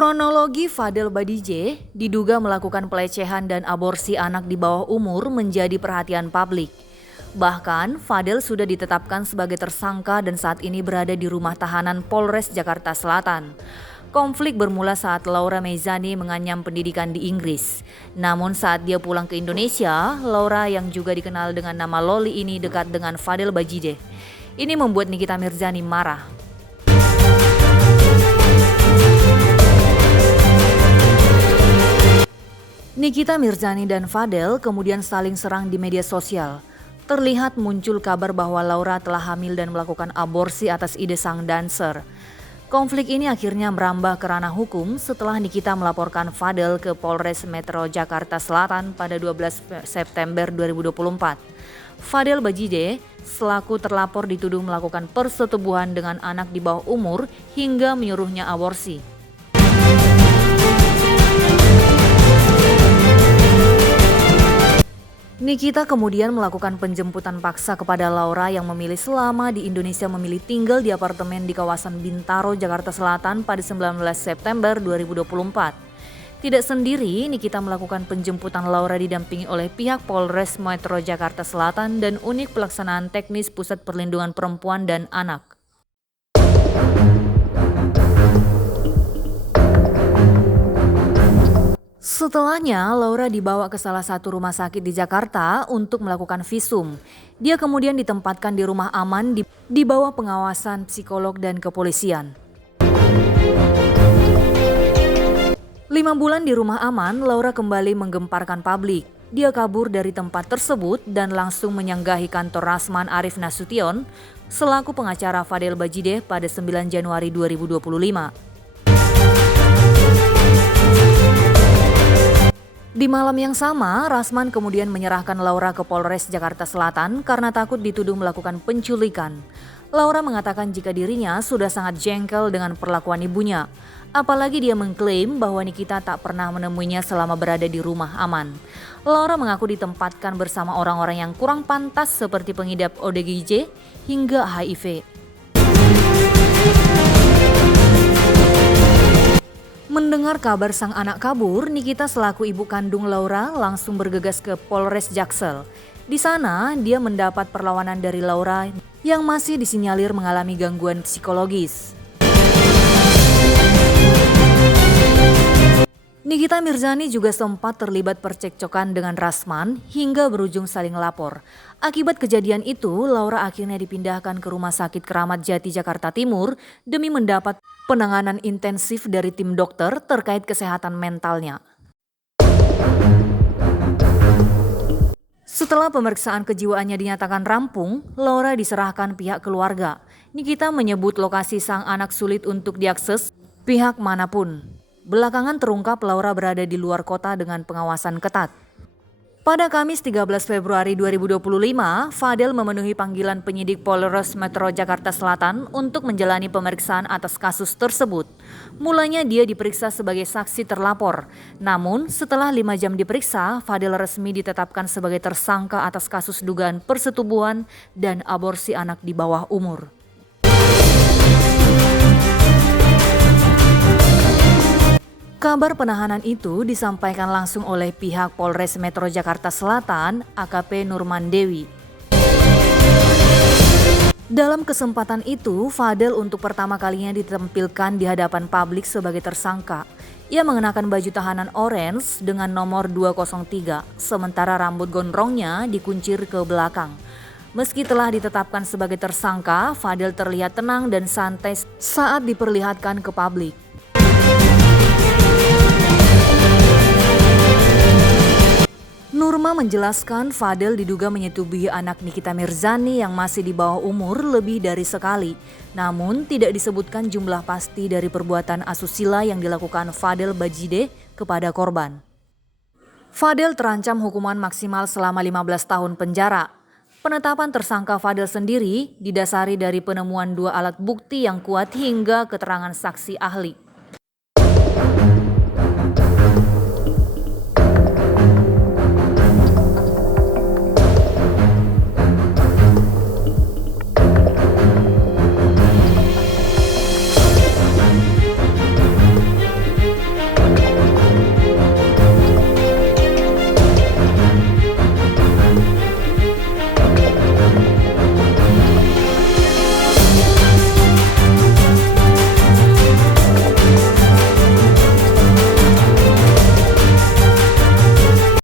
Kronologi Fadel Badijeh diduga melakukan pelecehan dan aborsi anak di bawah umur menjadi perhatian publik. Bahkan, Fadel sudah ditetapkan sebagai tersangka dan saat ini berada di rumah tahanan Polres Jakarta Selatan. Konflik bermula saat Laura Meizani menganyam pendidikan di Inggris. Namun saat dia pulang ke Indonesia, Laura yang juga dikenal dengan nama Loli ini dekat dengan Fadel Badijeh. Ini membuat Nikita Mirzani marah. Nikita Mirzani dan Fadel kemudian saling serang di media sosial. Terlihat muncul kabar bahwa Laura telah hamil dan melakukan aborsi atas ide sang dancer. Konflik ini akhirnya merambah ke ranah hukum setelah Nikita melaporkan Fadel ke Polres Metro Jakarta Selatan pada 12 September 2024. Fadel Badijeh selaku terlapor dituduh melakukan persetubuhan dengan anak di bawah umur hingga menyuruhnya aborsi. Nikita kemudian melakukan penjemputan paksa kepada Laura yang memilih selama di Indonesia memilih tinggal di apartemen di kawasan Bintaro, Jakarta Selatan pada 19 September 2024. Tidak sendiri, Nikita melakukan penjemputan Laura didampingi oleh pihak Polres Metro Jakarta Selatan dan Unit Pelaksanaan Teknis Pusat Perlindungan Perempuan dan Anak. Setelahnya, Laura dibawa ke salah satu rumah sakit di Jakarta untuk melakukan visum. Dia kemudian ditempatkan di rumah aman di bawah pengawasan psikolog dan kepolisian. 5 bulan di rumah aman, Laura kembali menggemparkan publik. Dia kabur dari tempat tersebut dan langsung menyanggahi kantor Rasman Arif Nasution selaku pengacara Fadel Badijeh pada 9 Januari 2025. Di malam yang sama, Rasman kemudian menyerahkan Laura ke Polres Jakarta Selatan karena takut dituduh melakukan penculikan. Laura mengatakan jika dirinya sudah sangat jengkel dengan perlakuan ibunya. Apalagi dia mengklaim bahwa Nikita tak pernah menemuinya selama berada di rumah aman. Laura mengaku ditempatkan bersama orang-orang yang kurang pantas seperti pengidap ODGJ hingga HIV. Mendengar kabar sang anak kabur, Nikita selaku ibu kandung Laura langsung bergegas ke Polres Jaksel. Di sana, dia mendapat perlawanan dari Laura yang masih disinyalir mengalami gangguan psikologis. Nikita Mirzani juga sempat terlibat percekcokan dengan Rasman hingga berujung saling lapor. Akibat kejadian itu, Laura akhirnya dipindahkan ke Rumah Sakit Keramat Jati, Jakarta Timur demi mendapat penanganan intensif dari tim dokter terkait kesehatan mentalnya. Setelah pemeriksaan kejiwaannya dinyatakan rampung, Laura diserahkan pihak keluarga. Nikita menyebut lokasi sang anak sulit untuk diakses pihak manapun. Belakangan terungkap Laura berada di luar kota dengan pengawasan ketat. Pada Kamis 13 Februari 2025, Fadel memenuhi panggilan penyidik Polres Metro Jakarta Selatan untuk menjalani pemeriksaan atas kasus tersebut. Mulanya dia diperiksa sebagai saksi terlapor. Namun setelah 5 jam diperiksa, Fadel resmi ditetapkan sebagai tersangka atas kasus dugaan persetubuhan dan aborsi anak di bawah umur. Kabar penahanan itu disampaikan langsung oleh pihak Polres Metro Jakarta Selatan, AKP Nurman Dewi. Dalam kesempatan itu, Fadel untuk pertama kalinya ditampilkan di hadapan publik sebagai tersangka. Ia mengenakan baju tahanan orange dengan nomor 203, sementara rambut gondrongnya dikuncir ke belakang. Meski telah ditetapkan sebagai tersangka, Fadel terlihat tenang dan santai saat diperlihatkan ke publik. Nurma menjelaskan Fadel diduga menyetubuhi anak Nikita Mirzani yang masih di bawah umur lebih dari sekali. Namun tidak disebutkan jumlah pasti dari perbuatan asusila yang dilakukan Fadel Badijeh kepada korban. Fadel terancam hukuman maksimal selama 15 tahun penjara. Penetapan tersangka Fadel sendiri didasari dari penemuan 2 alat bukti yang kuat hingga keterangan saksi ahli.